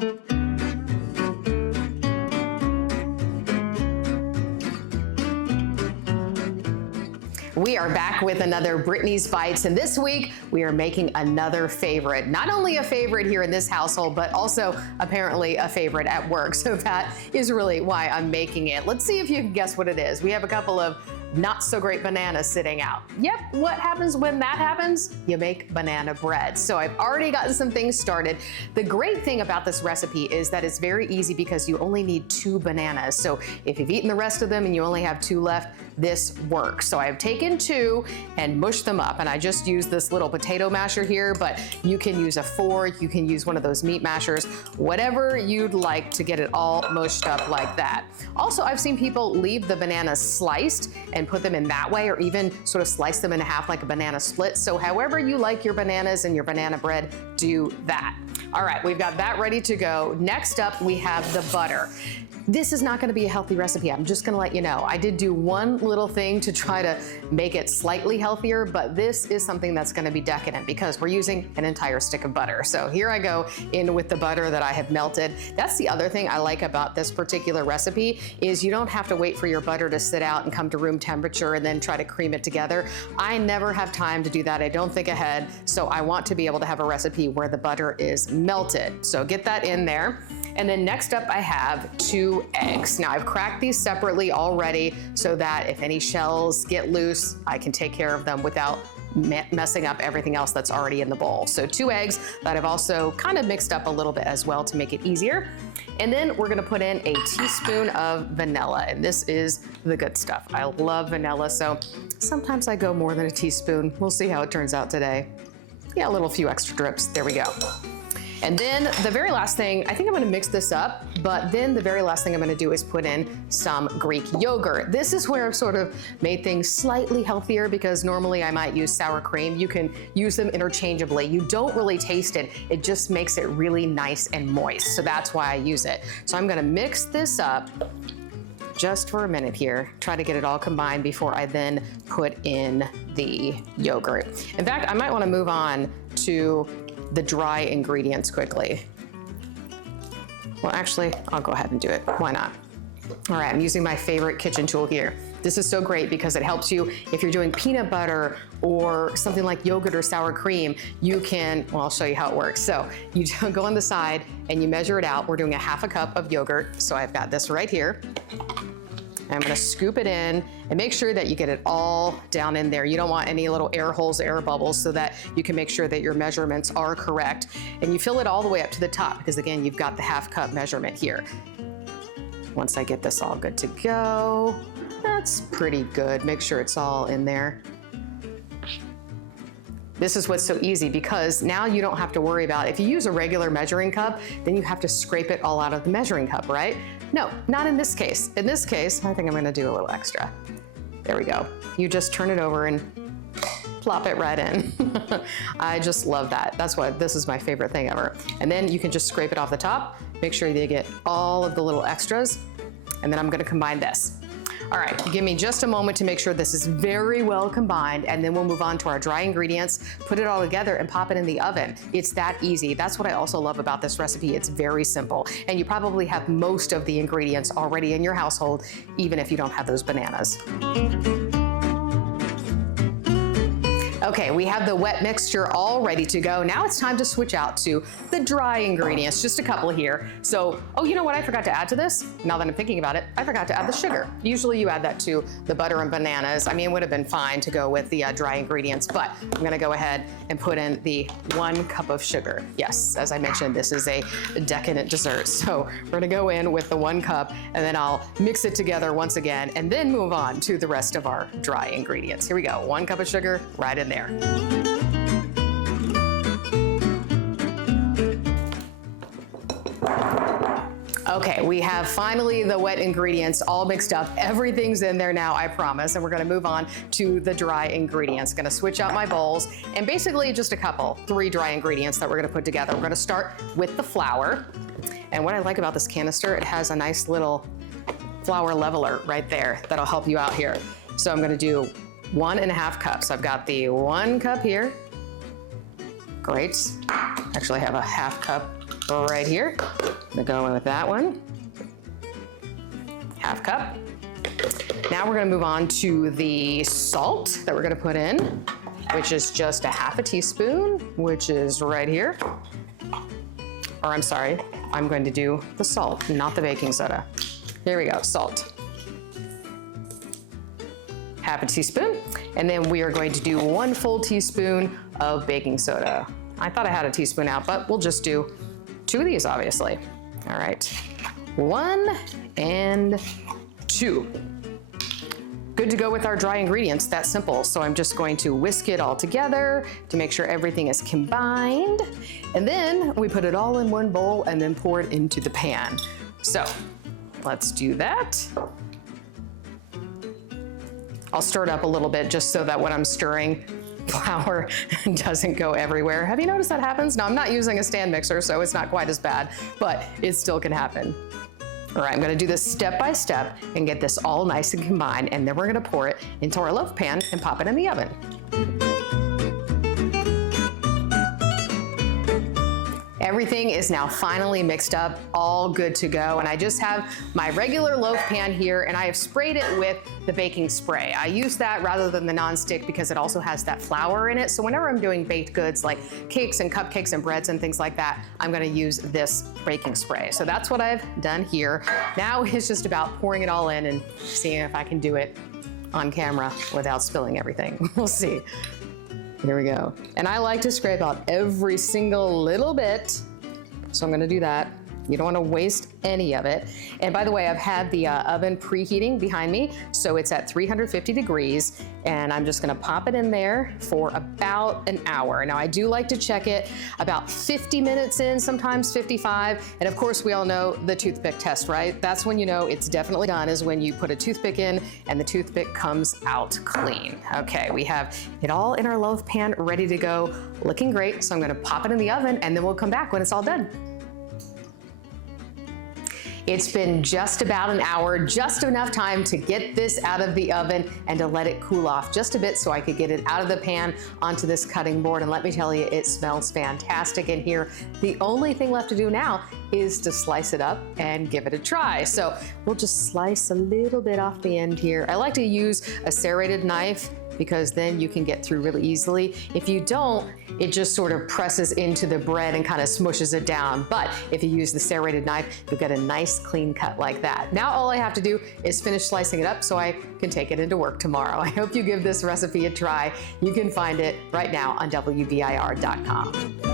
We are back with another Brittany's Bites, and this week we are making another favorite. Not only a favorite here in this household, but also apparently a favorite at work. So that is really why I'm making it. Let's see if you can guess what it is. We have a couple of not so great bananas sitting out. Yep, what happens when that happens? You make banana bread. So I've already gotten some things started. The great thing about this recipe is that it's very easy because you only need 2 bananas. So if you've eaten the rest of them and you only have 2 left, this works. So I've taken 2 and mushed them up, and I just used this little potato masher here, but you can use a fork, you can use one of those meat mashers, whatever you'd like to get it all mushed up like that. Also, I've seen people leave the bananas sliced and put them in that way, or even sort of slice them in half like a banana split. So however you like your bananas and your banana bread, do that. All right, we've got that ready to go. Next up, we have the butter. This is not gonna be a healthy recipe. I'm just gonna let you know. I did do one little thing to try to make it slightly healthier, but this is something that's gonna be decadent because we're using an entire stick of butter. So here I go in with the butter that I have melted. That's the other thing I like about this particular recipe is you don't have to wait for your butter to sit out and come to room temperature and then try to cream it together. I never have time to do that. I don't think ahead. So I want to be able to have a recipe where the butter is melted. So get that in there. And then next up, I have 2 eggs. Now I've cracked these separately already so that if any shells get loose, I can take care of them without messing up everything else that's already in the bowl. So 2 eggs that I've also kind of mixed up a little bit as well to make it easier. And then we're gonna put in a teaspoon of vanilla, and this is the good stuff. I love vanilla, so sometimes I go more than a teaspoon. We'll see how it turns out today. Yeah, a little few extra drips, there we go. And then the very last thing, I think I'm gonna mix this up, but then the very last thing I'm gonna do is put in some Greek yogurt. This is where I've sort of made things slightly healthier because normally I might use sour cream. You can use them interchangeably. You don't really taste it. It just makes it really nice and moist. So that's why I use it. So I'm gonna mix this up just for a minute here, try to get it all combined before I then put in the yogurt. In fact, I might wanna move on to the dry ingredients quickly. Well, actually, I'll go ahead and do it. Why not? All right, I'm using my favorite kitchen tool here. This is so great because it helps you if you're doing peanut butter or something like yogurt or sour cream. You can, well, I'll show you how it works. So you go on the side and you measure it out. We're doing a ½ cup of yogurt. So I've got this right here. I'm gonna scoop it in and make sure that you get it all down in there. You don't want any little air holes, air bubbles, so that you can make sure that your measurements are correct. And you fill it all the way up to the top because again, you've got the ½ cup measurement here. Once I get this all good to go, that's pretty good. Make sure it's all in there. This is what's so easy because now you don't have to worry about, if you use a regular measuring cup, then you have to scrape it all out of the measuring cup, right? No, not in this case. In this case, I think I'm gonna do a little extra. There we go. You just turn it over and plop it right in. I just love that. That's why this is my favorite thing ever. And then you can just scrape it off the top, make sure that you get all of the little extras, and then I'm gonna combine this. All right, give me just a moment to make sure this is very well combined, and then we'll move on to our dry ingredients, put it all together and pop it in the oven. It's that easy. That's what I also love about this recipe. It's very simple, and you probably have most of the ingredients already in your household, even if you don't have those bananas. Okay, we have the wet mixture all ready to go. Now it's time to switch out to the dry ingredients, just a couple here. So, oh, you know what I forgot to add to this? Now that I'm thinking about it, I forgot to add the sugar. Usually you add that to the butter and bananas. I mean, it would have been fine to go with the dry ingredients, but I'm gonna go ahead and put in the 1 cup of sugar. Yes, as I mentioned, this is a decadent dessert. So we're gonna go in with the 1 cup, and then I'll mix it together once again, and then move on to the rest of our dry ingredients. Here we go, 1 cup of sugar, right in there. Okay, we have finally the wet ingredients all mixed up. Everything's in there now, I promise. And we're gonna move on to the dry ingredients. Gonna switch out my bowls and basically just a couple, 3 dry ingredients that we're gonna put together. We're gonna start with the flour. And what I like about this canister, it has a nice little flour leveler right there that'll help you out here. So I'm gonna do 1½ cups. I've got the 1 cup here. Great. Actually, I have a ½ cup right here. I'm gonna go in with that one. Half cup. Now we're gonna move on to the salt that we're gonna put in, which is just a half a teaspoon, which is right here. Or I'm sorry, I'm going to do the salt, not the baking soda. Here we go, salt. Half a teaspoon. And then we are going to do 1 full teaspoon of baking soda. I thought I had a teaspoon out, but we'll just do 2 of these, obviously. All right, 1 and 2. Good to go with our dry ingredients, that simple. So I'm just going to whisk it all together to make sure everything is combined. And then we put it all in one bowl and then pour it into the pan. So let's do that. I'll stir it up a little bit just so that when I'm stirring, flour doesn't go everywhere. Have you noticed that happens? Now I'm not using a stand mixer, so it's not quite as bad, but it still can happen. All right, I'm gonna do this step by step and get this all nice and combined, and then we're gonna pour it into our loaf pan and pop it in the oven. Everything is now finally mixed up, all good to go. And I just have my regular loaf pan here, and I have sprayed it with the baking spray. I use that rather than the nonstick because it also has that flour in it. So whenever I'm doing baked goods like cakes and cupcakes and breads and things like that, I'm gonna use this baking spray. So that's what I've done here. Now it's just about pouring it all in and seeing if I can do it on camera without spilling everything. We'll see. Here we go. And I like to scrape out every single little bit. So I'm gonna do that. You don't wanna waste any of it. And by the way, I've had the oven preheating behind me, so it's at 350 degrees, and I'm just gonna pop it in there for about an hour. Now I do like to check it about 50 minutes in, sometimes 55, and of course we all know the toothpick test, right? That's when you know it's definitely done, is when you put a toothpick in and the toothpick comes out clean. Okay, we have it all in our loaf pan ready to go, looking great, so I'm gonna pop it in the oven and then we'll come back when it's all done. It's been just about an hour, just enough time to get this out of the oven and to let it cool off just a bit so I could get it out of the pan onto this cutting board. And let me tell you, it smells fantastic in here. The only thing left to do now is to slice it up and give it a try. So we'll just slice a little bit off the end here. I like to use a serrated knife because then you can get through really easily. If you don't, it just sort of presses into the bread and kind of smushes it down. But if you use the serrated knife, you'll get a nice clean cut like that. Now all I have to do is finish slicing it up so I can take it into work tomorrow. I hope you give this recipe a try. You can find it right now on WBIR.com.